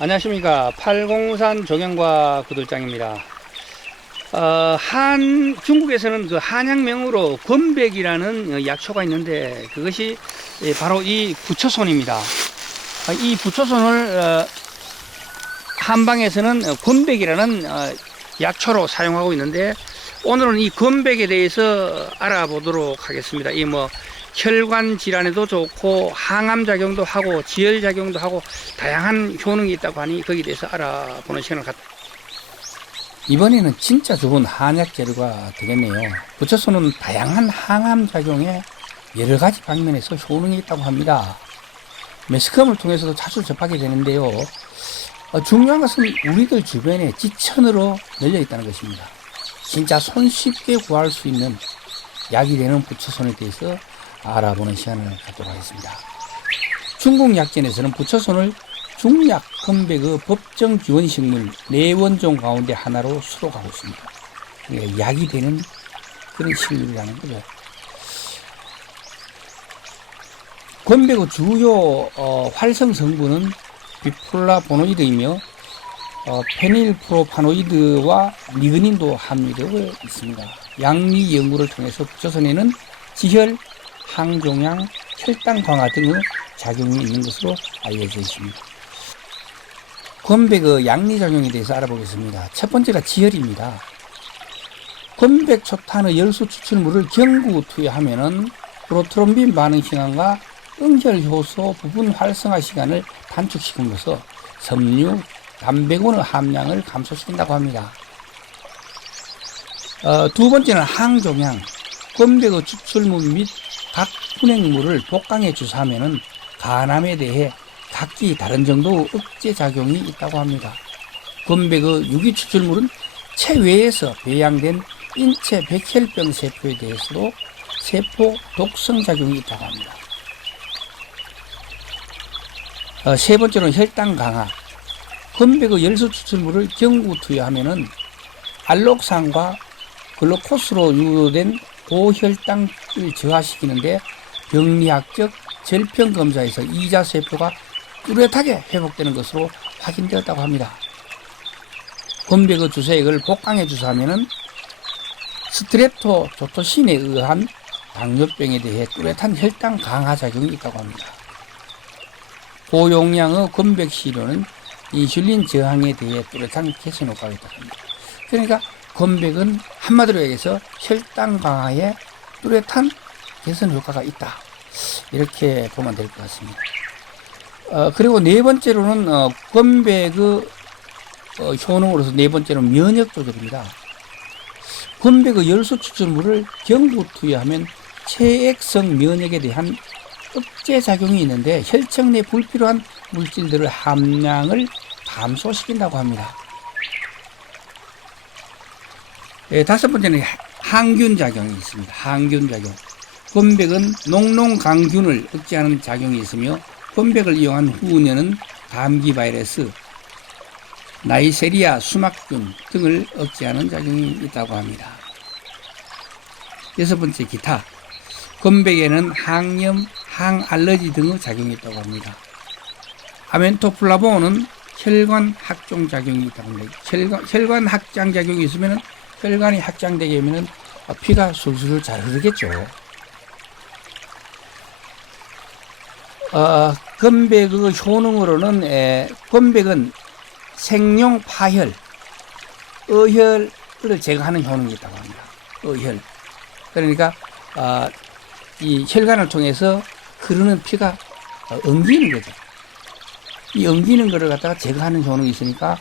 안녕하십니까. 팔공산 종영과 구들장입니다. 중국에서는 그 한약명으로 권백이라는 약초가 있는데 그것이 바로 이 부처손입니다. 이 부처손을 한방에서는 권백이라는 약초로 사용하고 있는데 오늘은 이 권백에 대해서 알아보도록 하겠습니다. 이 혈관 질환에도 좋고 항암 작용도 하고 지혈 작용도 하고 다양한 효능이 있다고 하니 거기에 대해서 알아보는 시간을 갖다. 이번에는 진짜 좋은 한약 재료가 되겠네요. 부처손은 다양한 항암 작용에 여러 가지 방면에서 효능이 있다고 합니다. 매스컴을 통해서도 자주 접하게 되는데요. 중요한 것은 우리들 주변에 지천으로 널려 있다는 것입니다. 진짜 손쉽게 구할 수 있는 약이 되는 부처손에 대해서 알아보는 시간을 갖도록 하겠습니다. 중국 약전에서는 부처손을 중약 권백의 법정 지원식물 4원종 가운데 하나로 수록하고 있습니다. 그러니까 약이 되는 그런 식물이라는 거죠. 권백의 주요 활성 성분은 비플라보노이드이며 페닐프로파노이드와 리그닌도 함유되고 있습니다. 양리 연구를 통해서 부처손에는 지혈, 항종양, 혈당 강화 등의 작용이 있는 것으로 알려져 있습니다. 권백의 양리작용에 대해서 알아보겠습니다. 첫 번째가 지혈입니다. 권백 초탄의 열수 추출물을 경구 투여하면 프로트롬빈 반응 시간과 응혈 효소 부분 활성화 시간을 단축시킴으로써 섬유, 단백원의 함량을 감소시킨다고 합니다. 두 번째는 항종양. 권백의 추출물 및 각 분액물을 복강에 주사하면 간암에 대해 각기 다른 정도의 억제 작용이 있다고 합니다. 권백의 유기 추출물은 체외에서 배양된 인체 백혈병 세포에 대해서도 세포 독성 작용이 있다고 합니다. 세 번째로는 혈당 강화. 권백의 열수 추출물을 경구 투여하면 알록산과 글루코스로 유도된 고혈당을 저하시키는데 병리학적 절편 검사에서 이자 세포가 뚜렷하게 회복되는 것으로 확인되었다고 합니다. 권백의 주사액을 복강에 주사하면 스트랩토조토신에 의한 당뇨병에 대해 뚜렷한 혈당 강화 작용이 있다고 합니다. 고용량의 권백 시료는 인슐린 저항에 대해 뚜렷한 개선 효과가 있다고 합니다. 그러니까 권백은 한마디로 얘기해서 혈당 강화에 뚜렷한 개선 효과가 있다. 이렇게 보면 될 것 같습니다. 그리고 네 번째로는 권백의 효능으로서 네 번째로는 면역 조절입니다. 권백의 열수 추출물을 경구 투여하면 체액성 면역에 대한 억제 작용이 있는데 혈청 내 불필요한 물질들의 함량을 감소시킨다고 합니다. 다섯 번째는 항균 작용이 있습니다. 항균 작용. 권백은 농농강균을 억제하는 작용이 있으며 권백을 이용한 후년은 감기 바이러스, 나이세리아 수막균 등을 억제하는 작용이 있다고 합니다. 여섯 번째 기타. 권백에는 항염, 항알러지 등의 작용이 있다고 합니다. 아멘토플라본은 혈관 확장 작용이 있다고 합니다. 혈관 확장 작용이 있으면 혈관이 확장되게 되면 피가 술술 잘 흐르겠죠. 권백의 효능으로는 권백은 생룡 파혈, 어혈을 제거하는 효능이 있다고 합니다. 어혈. 그러니까 이 혈관을 통해서 흐르는 피가 엉기는 거죠. 이 엉기는 것을 갖다가 제거하는 효능이 있으니까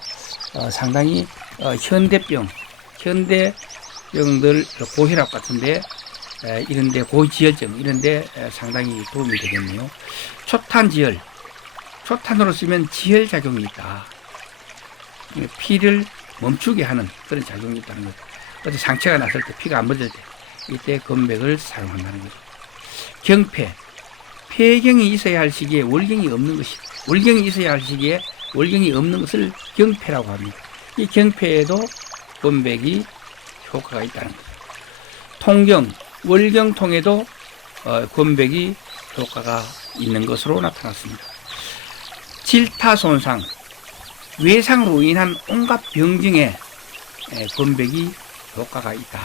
상당히 현대병들 고혈압 같은데 이런데 고지혈증 이런데 상당히 도움이 되겠네요. 초탄지혈. 초탄으로 쓰면 지혈 작용이 있다. 피를 멈추게 하는 그런 작용이 있다는 거죠. 어디 상처가 났을 때 피가 안 멎을 때 이때 권백을 사용한다는 거죠. 경패. 폐경이 있어야 할 시기에 월경이 없는 것이 월경이 있어야 할 시기에 월경이 없는 것을 경패라고 합니다. 이 경패에도 권백이 효과가 있다는 거죠. 통경. 월경통에도 권백이 효과가 있는 것으로 나타났습니다. 질타 손상. 외상으로 인한 온갖 병증에 건백이 효과가 있다.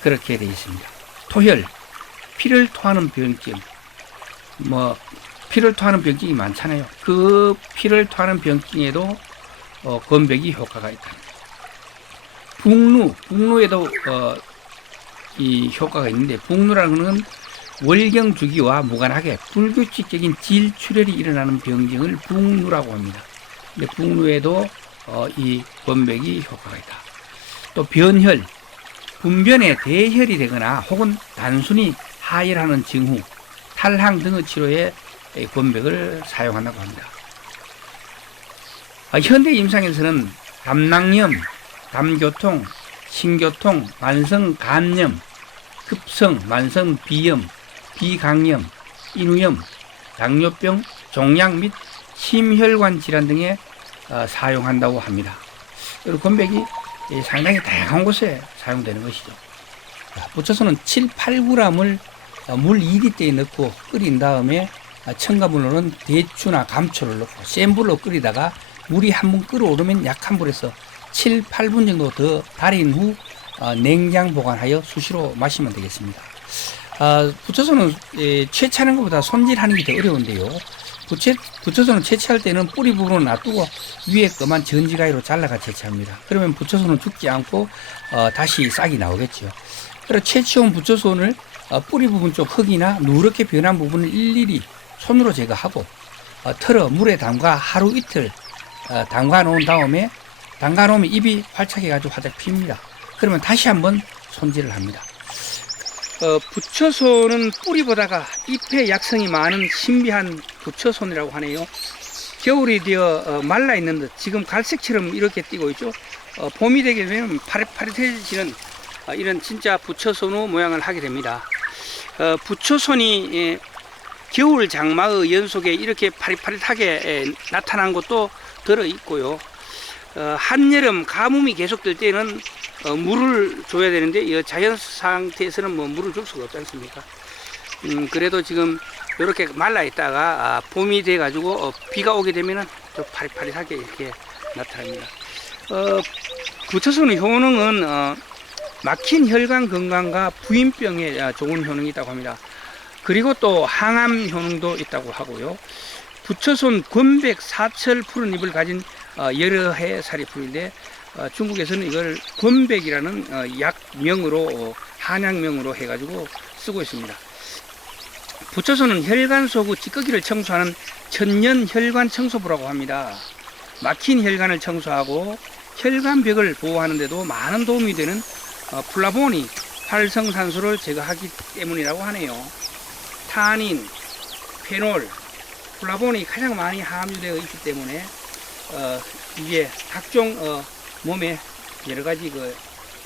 그렇게 되어 있습니다. 토혈, 피를 토하는 병증, 피를 토하는 병증이 많잖아요. 그 피를 토하는 병증에도 건백이 효과가 있다. 북루에도 이 효과가 있는데, 북루라는 것은 월경 주기와 무관하게 불규칙적인 질출혈이 일어나는 병증을 북루라고 합니다. 근데 북루에도 이 건백이 효과가 있다. 또 변혈, 분변에 대혈이 되거나 혹은 단순히 하혈하는 증후, 탈항 등의 치료에 건백을 사용한다고 합니다. 현대 임상에서는 담낭염, 담교통, 신교통, 만성 간염, 급성 만성 비염, 비강염, 인후염, 당뇨병, 종양 및 심혈관 질환 등에 사용한다고 합니다. 그리고 건백이 상당히 다양한 곳에 사용되는 것이죠. 부쳐서는 7, 8g을 물 2리터에 넣고 끓인 다음에 첨가물로는 대추나 감초를 넣고 센 불로 끓이다가 물이 한번 끓어오르면 약한 불에서 7, 8분 정도 더 달인 후 냉장 보관하여 수시로 마시면 되겠습니다. 부쳐서는 채취하는 것보다 손질하는 게 더 어려운데요. 부쳐서는 채취할 때는 뿌리 부분을 놔두고 위에 것만 전지가위로 잘라가 채취합니다. 그러면 부쳐서는 죽지 않고 다시 싹이 나오겠죠. 그래서 채취온 부쳐선을 뿌리 부분 쪽 흙이나 누렇게 변한 부분을 일일이 손으로 제거하고 털어 물에 담가 하루 이틀 담가 놓은 다음에 잎이 활착해가지고 활짝 핍니다. 그러면 다시 한번 손질을 합니다. 부처손은 뿌리보다가 잎에 약성이 많은 신비한 부처손이라고 하네요. 겨울이 되어 말라 있는 듯 지금 갈색처럼 이렇게 띄고 있죠. 봄이 되게 되면 파릇파릇해지는 이런 진짜 부처손의 모양을 하게 됩니다. 부처손이 겨울 장마의 연속에 이렇게 파릇파릇하게 나타난 것도 들어 있고요. 한여름 가뭄이 계속될 때는 물을 줘야 되는데 이 자연 상태에서는 물을 줄 수가 없지 않습니까? 그래도 지금 이렇게 말라 있다가 봄이 돼 가지고 비가 오게 되면은 좀 파릇파릇하게 이렇게 나타납니다. 부처손의 효능은 막힌 혈관 건강과 부인병에 좋은 효능이 있다고 합니다. 그리고 또 항암 효능도 있다고 하고요. 부처손 건백 사철 푸른 잎을 가진 여러 해 살이 풀인데 중국에서는 이걸 건백이라는 약명으로 한약명으로 해가지고 쓰고 있습니다. 부처손은 혈관 속의 찌꺼기를 청소하는 천년 혈관 청소부라고 합니다. 막힌 혈관을 청소하고 혈관벽을 보호하는 데도 많은 도움이 되는 플라보니 활성산소를 제거하기 때문이라고 하네요. 타닌, 페놀, 플라보니 가장 많이 함유되어 있기 때문에 이게 각종 몸에 여러 가지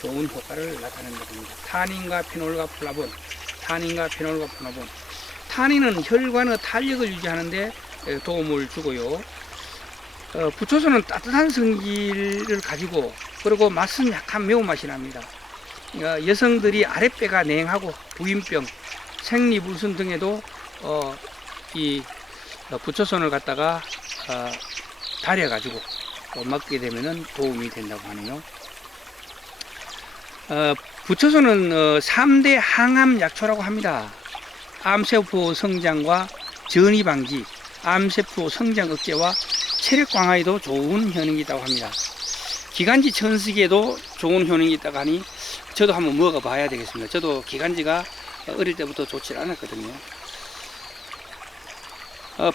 좋은 효과를 나타낸다고 합니다. 타닌과 페놀과 플라본, 타닌과 페놀과 플라본. 타닌은 혈관의 탄력을 유지하는데 도움을 주고요. 부초소는 따뜻한 성질을 가지고 그리고 맛은 약간 매운맛이 납니다. 여성들이 아랫배가 냉하고 부인병, 생리불순 등에도 이 부초손을 갖다가 달여가지고 먹게 되면은 도움이 된다고 하네요. 부초손은 3대 항암 약초라고 합니다. 암세포 성장과 전이 방지, 암세포 성장 억제와 체력 강화에도 좋은 효능이 있다고 합니다. 기관지 천식에도 좋은 효능이 있다고 하니 저도 한번 먹어봐야 되겠습니다. 저도 기관지가 어릴 때부터 좋지 않았거든요.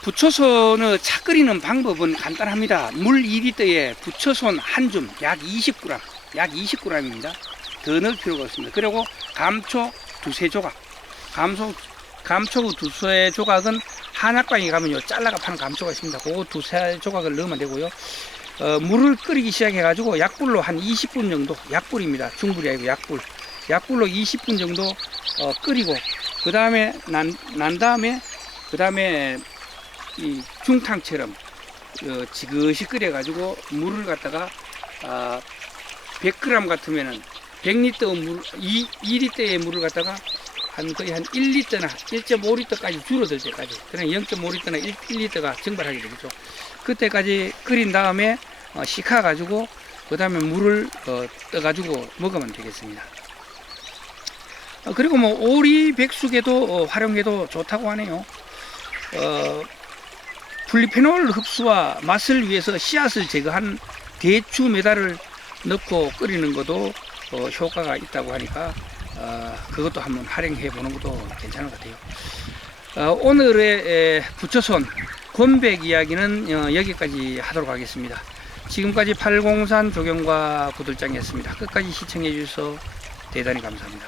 부초손을 차 끓이는 방법은 간단합니다. 물 2리터에 부초손 한 줌, 약 20g입니다. 더 넣을 필요가 없습니다. 그리고 감초 두세 조각. 감초 두세 조각은 한약방에 가면 잘라가 파는 감초가 있습니다. 그 두세 조각을 넣으면 되고요. 물을 끓이기 시작해가지고 약불로 한 20분 정도, 약불입니다. 중불이 아니고 약불. 약불로 20분 정도 끓이고, 그 다음에 그 다음에 이 중탕처럼 지그시 끓여가지고 물을 갖다가 100g 같으면은 100리터 물, 2리터의 물을 갖다가 거의 한 1리터나 1.5리터까지 줄어들 때까지, 그냥 0.5리터나 1리터가 증발하게 되겠죠. 그때까지 끓인 다음에 식혀가지고 그 다음에 물을 떠가지고 먹으면 되겠습니다. 그리고 뭐 오리 백숙에도 활용해도 좋다고 하네요. 분리페놀 흡수와 맛을 위해서 씨앗을 제거한 대추 메달을 넣고 끓이는 것도 효과가 있다고 하니까 그것도 한번 활용해 보는 것도 괜찮은 것 같아요. 오늘의 부처손 곤백 이야기는 여기까지 하도록 하겠습니다. 지금까지 팔공산 조경과 구들장이었습니다. 끝까지 시청해 주셔서 대단히 감사합니다.